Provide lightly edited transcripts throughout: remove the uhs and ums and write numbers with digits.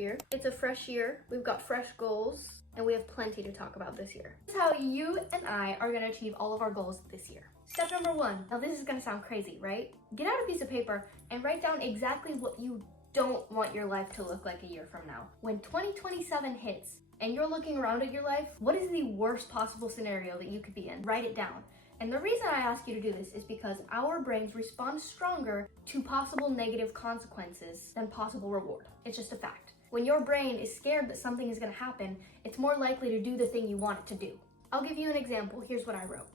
year. It's a fresh year. We've got fresh goals and we have plenty to talk about this year. This is how you and I are gonna achieve all of our goals this year. Step number 1. Now this is gonna sound crazy, right? Get out a piece of paper and write down exactly what you don't want your life to look like a year from now. When 2027 hits and you're looking around at your life, what is the worst possible scenario that you could be in? Write it down. And the reason I ask you to do this is because our brains respond stronger to possible negative consequences than possible reward. It's just a fact. When your brain is scared that something is gonna happen, it's more likely to do the thing you want it to do. I'll give you an example. Here's what I wrote.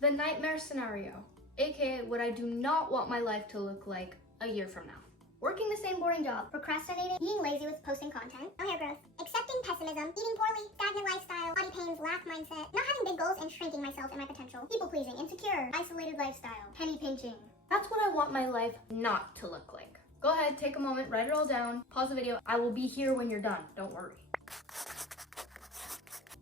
The nightmare scenario, aka what I do not want my life to look like a year from now. Working the same boring job, procrastinating, being lazy with posting content, no hair growth, accepting pessimism, eating poorly, stagnant lifestyle, body pains, lack mindset, not having big goals and shrinking myself and my potential, people pleasing, insecure, isolated lifestyle, penny pinching. That's what I want my life not to look like. Go ahead, take a moment, write it all down, pause the video. I will be here when you're done, don't worry.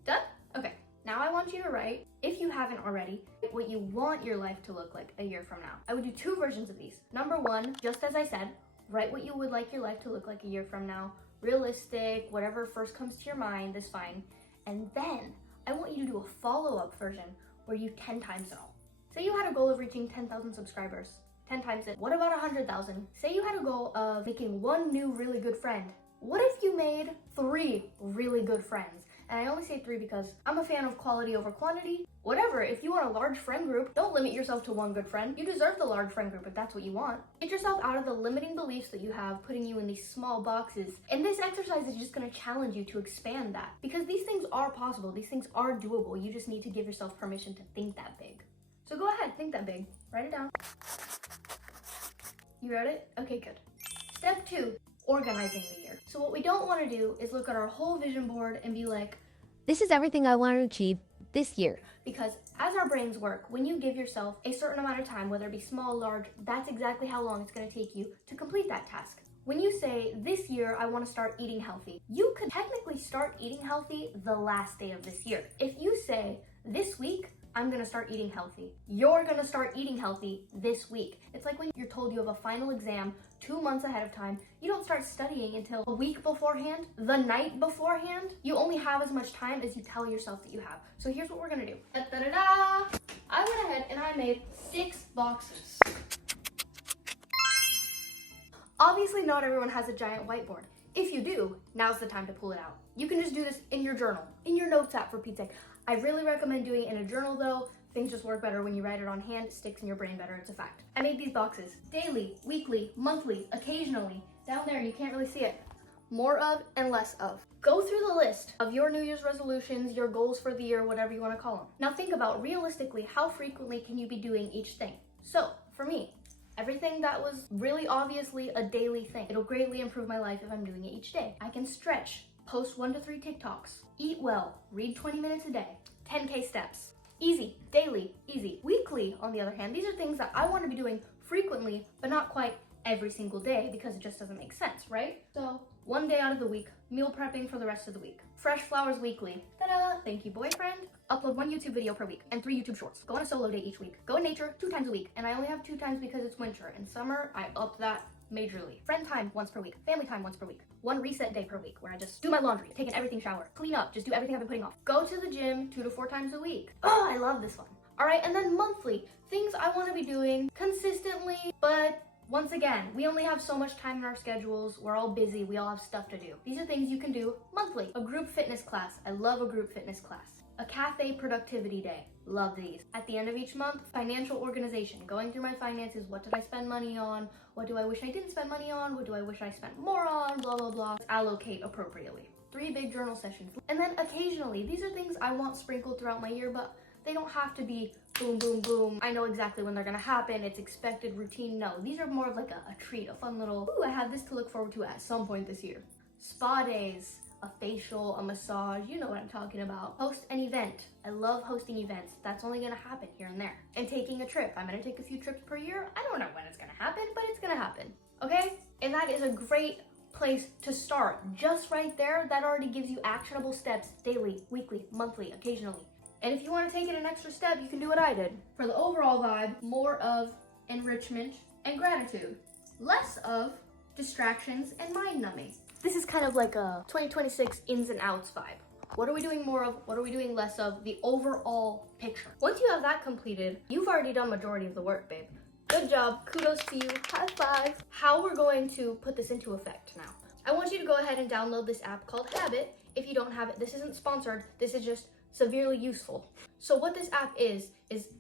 Done? Okay, now I want you to write, if you haven't already, what you want your life to look like a year from now. I would do 2 versions of these. Number 1, just as I said, write what you would like your life to look like a year from now. Realistic, whatever first comes to your mind is fine. And then I want you to do a follow-up version where you 10 times it all. Say you had a goal of reaching 10,000 subscribers. 10 times it. What about 100,000? Say you had a goal of making 1 new really good friend. What if you made 3 really good friends? And I only say 3 because I'm a fan of quality over quantity. Whatever, if you want a large friend group, don't limit yourself to 1 good friend. You deserve the large friend group if that's what you want. Get yourself out of the limiting beliefs that you have, putting you in these small boxes. And this exercise is just gonna challenge you to expand that. Because these things are possible, these things are doable. You just need to give yourself permission to think that big. So go ahead, think that big. Write it down. You wrote it? Okay, good. Step 2, organizing the year. So what we don't wanna do is look at our whole vision board and be like, this is everything I want to achieve this year. Because as our brains work, when you give yourself a certain amount of time, whether it be small, large, that's exactly how long it's gonna take you to complete that task. When you say, this year, I wanna start eating healthy, you could technically start eating healthy the last day of this year. If you say, this week, I'm gonna start eating healthy, you're gonna start eating healthy this week. It's like when you're told you have a final exam 2 months ahead of time, you don't start studying until a week beforehand, the night beforehand. You only have as much time as you tell yourself that you have. So here's what we're gonna do. Da-da-da-da! I went ahead and I made 6 boxes. Obviously not everyone has a giant whiteboard. If you do, now's the time to pull it out. You can just do this in your journal, in your notes app for Pete's sake. I really recommend doing it in a journal though. Things just work better when you write it on hand, it sticks in your brain better, it's a fact. I made these boxes daily, weekly, monthly, occasionally. Down there, you can't really see it. More of and less of. Go through the list of your New Year's resolutions, your goals for the year, whatever you want to call them. Now think about realistically, how frequently can you be doing each thing? So for me, everything that was really obviously a daily thing, it'll greatly improve my life if I'm doing it each day. I can stretch, post 1 to 3 TikToks, eat well, read 20 minutes a day, 10K steps. Easy, daily, easy. Weekly, on the other hand, these are things that I want to be doing frequently, but not quite every single day because it just doesn't make sense, right? So 1 day out of the week, meal prepping for the rest of the week. Fresh flowers weekly. Ta-da! Thank you, boyfriend. Upload 1 YouTube video per week and 3 YouTube shorts. Go on a solo day each week. Go in nature 2 times a week. And I only have 2 times because it's winter. In summer, I up that majorly. Friend time once per week. Family time once per week. 1 reset day per week where I just do my laundry, take an everything shower, clean up, just do everything I've been putting off. Go to the gym 2 to 4 times a week. Oh, I love this one. All right, and then monthly. Things I want to be doing consistently, but once again, we only have so much time in our schedules. We're all busy. We all have stuff to do. These are things you can do monthly. A group fitness class. I love a group fitness class. A cafe productivity day. Love these. At the end of each month, financial organization. Going through my finances. What did I spend money on? What do I wish I didn't spend money on? What do I wish I spent more on? Blah, blah, blah. Allocate appropriately. 3 big journal sessions. And then occasionally, these are things I want sprinkled throughout my year, but they don't have to be boom, boom, boom. I know exactly when they're gonna happen. It's expected routine. No, these are more of like a treat, a fun little, ooh, I have this to look forward to at some point this year. Spa days, a facial, a massage, you know what I'm talking about. Host an event. I love hosting events. That's only gonna happen here and there. And taking a trip. I'm gonna take a few trips per year. I don't know when it's gonna happen, but it's gonna happen, okay? And that is a great place to start. Just right there, that already gives you actionable steps daily, weekly, monthly, occasionally. And if you want to take it an extra step, you can do what I did. For the overall vibe, more of enrichment and gratitude. Less of distractions and mind numbing. This is kind of like a 2026 ins and outs vibe. What are we doing more of? What are we doing less of? The overall picture. Once you have that completed, you've already done majority of the work, babe. Good job, kudos to you, high five. How we're going to put this into effect now. I want you to go ahead and download this app called Habit. If you don't have it, this isn't sponsored, this is just severely useful. So what this app is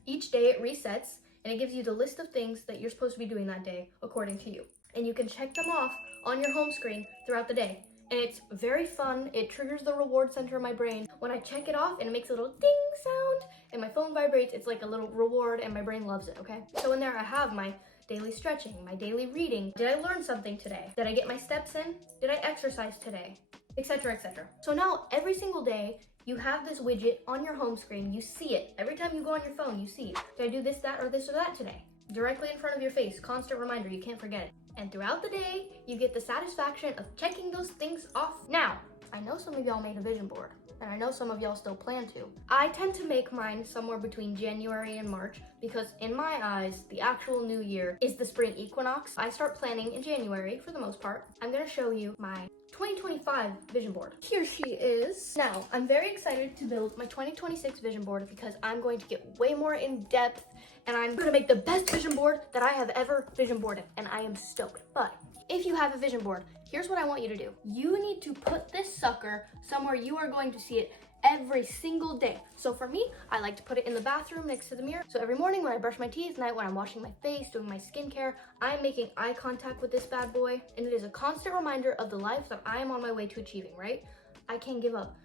each day it resets and it gives you the list of things that you're supposed to be doing that day according to you. And you can check them off on your home screen throughout the day. And it's very fun. It triggers the reward center in my brain. When I check it off and it makes a little ding sound and my phone vibrates, it's like a little reward and my brain loves it, okay? So in there I have my daily stretching, my daily reading. Did I learn something today? Did I get my steps in? Did I exercise today? Etc, etc. So now every single day you have this widget on your home screen. You see it. Every time you go on your phone, you see, did I do this, that, or this or that today? Directly in front of your face, constant reminder, you can't forget it. And throughout the day, you get the satisfaction of checking those things off. Now, I know some of y'all made a vision board, and I know some of y'all still plan to. I tend to make mine somewhere between January and March because in my eyes, the actual new year is the spring equinox. I start planning in January for the most part. I'm gonna show you my 2025 vision board. Here she is. Now, I'm very excited to build my 2026 vision board because I'm going to get way more in depth and I'm gonna make the best vision board that I have ever vision boarded, and I am stoked. But if you have a vision board, here's what I want you to do. You need to put this sucker somewhere you are going to see it every single day. So for me, I like to put it in the bathroom next to the mirror. So every morning when I brush my teeth, night when I'm washing my face, doing my skincare, I'm making eye contact with this bad boy. And it is a constant reminder of the life that I am on my way to achieving, right? I can't give up.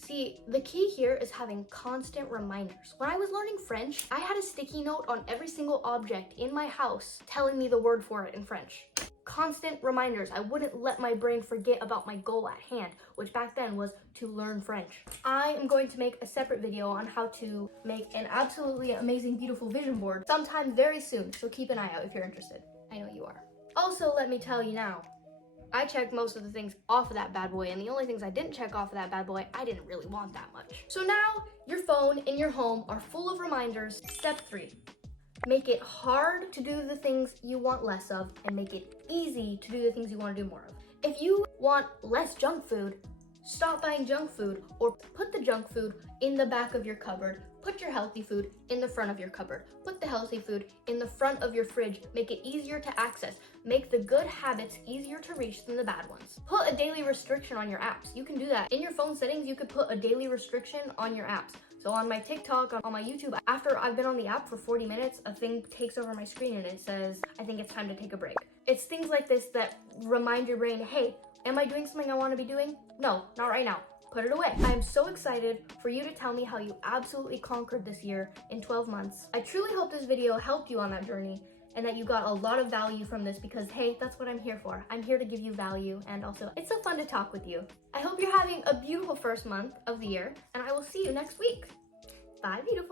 See, the key here is having constant reminders. When I was learning French, I had a sticky note on every single object in my house telling me the word for it in French. Constant reminders. I wouldn't let my brain forget about my goal at hand, which back then was to learn French. I am going to make a separate video on how to make an absolutely amazing, beautiful vision board sometime very soon, so keep an eye out if you're interested. I know you are. Also, let me tell you now, I checked most of the things off of that bad boy, and the only things I didn't check off of that bad boy, I didn't really want that much. So now, your phone and your home are full of reminders. Step 3. Make it hard to do the things you want less of, and make it easy to do the things you want to do more of. If you want less junk food, stop buying junk food, or put the junk food in the back of your cupboard. Put your healthy food in the front of your cupboard. Put the healthy food in the front of your fridge. Make it easier to access. Make the good habits easier to reach than the bad ones. Put a daily restriction on your apps. You can do that. In your phone settings, you could put a daily restriction on your apps. So on my TikTok, on my YouTube, after I've been on the app for 40 minutes, a thing takes over my screen and it says, I think it's time to take a break. It's things like this that remind your brain, hey, am I doing something I want to be doing? No, not right now. Put it away. I am so excited for you to tell me how you absolutely conquered this year in 12 months. I truly hope this video helped you on that journey and that you got a lot of value from this because, hey, that's what I'm here for. I'm here to give you value, and also it's so fun to talk with you. I hope you're having a beautiful first month of the year, and I will see you next week. Bye, beautiful.